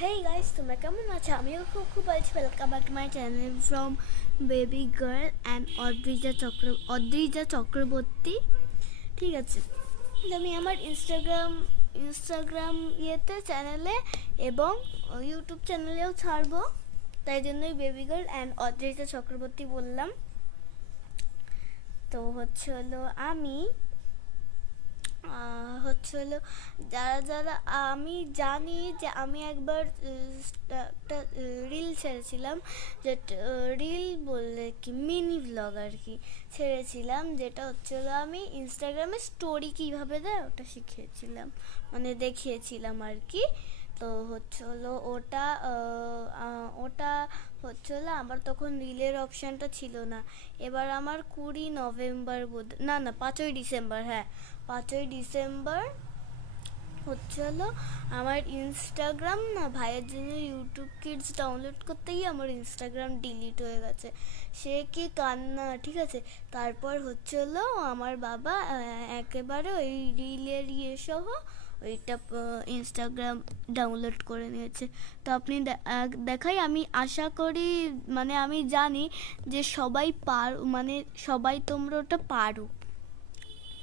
Hey guys, তোমরা কেমন আছো? আমিও খুব ভালো আছি। Welcome back to my channel from baby girl and Adrija Chakraborty. ঠিক আছে, আমি আমার ইনস্টাগ্রাম চ্যানেলে এবং ইউটিউব চ্যানেলেও ছাড়বো, তাই জন্যই baby girl and Adrija Chakraborty বললাম। তো হলো আমি হলো যারা যারা আমি জানি যে আমি একবার একটা রিল ছেড়েছিলাম, যে রিল বললে কি মিনি ব্লগ আর কি ছেড়েছিলাম, যেটা হলো আমি ইনস্টাগ্রামে স্টোরি কীভাবে দেয় ওটা শিখিয়েছিলাম, মানে দেখিয়েছিলাম আর কি। তো হলো ওটা হলো আমার তখন রিলের অপশানটা ছিল না। এবার আমার 20 নভেম্বর না 5ই ডিসেম্বর, হ্যাঁ 5ই ডিসেম্বর হলো আমার ইনস্টাগ্রাম না ভাইয়ের জন্য ইউটিউব কিডস ডাউনলোড করতে গিয়ে আমার ইনস্টাগ্রাম ডিলিট হয়ে গেছে। সে কি কান্না, ঠিক আছে। তারপর হলো আমার বাবা একেবারে ওই রিলের সহ ওইটা ইনস্টাগ্রাম ডাউনলোড করে নিয়েছে। তো আপনি দেখাই, আমি আশা করি, মানে আমি জানি যে সবাই মানে সবাই তোমরা ওটা পারো,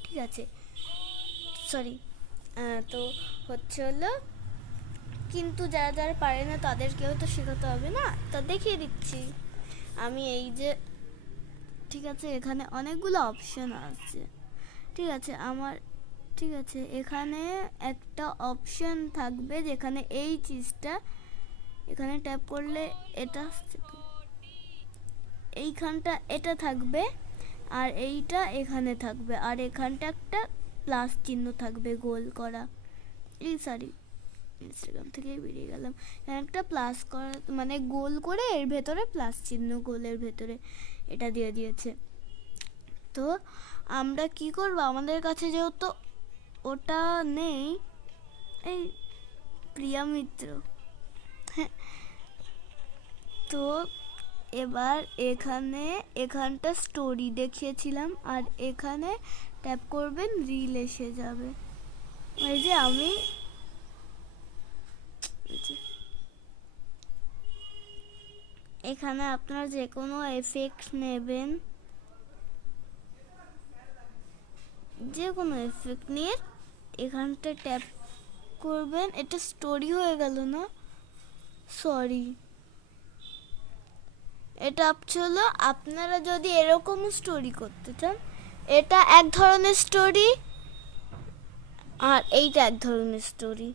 ঠিক আছে। সরি, তো হলো কিন্তু যারা যারা পারে না তাদেরকেও তো শেখাতে হবে না, তো দেখিয়ে দিচ্ছি আমি। এই যে ঠিক আছে, এখানে অনেকগুলো অপশন আছে, ঠিক আছে আমার, ঠিক আছে। এখানে একটা অপশন থাকবে যেখানে এই চিজটা এখানে ট্যাপ করলে এটা এইখানটা এটা থাকবে, আর এইটা এখানে থাকবে, আর এখানটা একটা প্লাস চিহ্ন থাকবে গোল করা। সরি, ইনস্টাগ্রাম থেকেই বেরিয়ে গেলাম। একটা প্লাস করা মানে গোল করে এর ভেতরে প্লাস চিহ্ন, গোলের ভেতরে এটা দিয়ে দিয়েছে। তো আমরা কি করব, আমাদের কাছে যেহেতু ওটা নেই, এই প্রিয়া মিত্র, হ্যাঁ, তো এবার এখানটা স্টোরি দেখিয়েছিলাম, আর এখানে ট্যাপ করবেন রিল এসে যাবে। ওই যে আমি এখানে আপনারা যে কোনো এফেক্ট নেবেন, যে কোনো এফেক্ট নিয়ে এখানটা ট্যাপ করবেন। এটা স্টোরি হয়ে গেল না, সরি, এটা হলো আপনারা যদি এরকম স্টোরি করতে চান, এটা এক ধরনের স্টোরি আর এইটা এক ধরনের স্টোরি।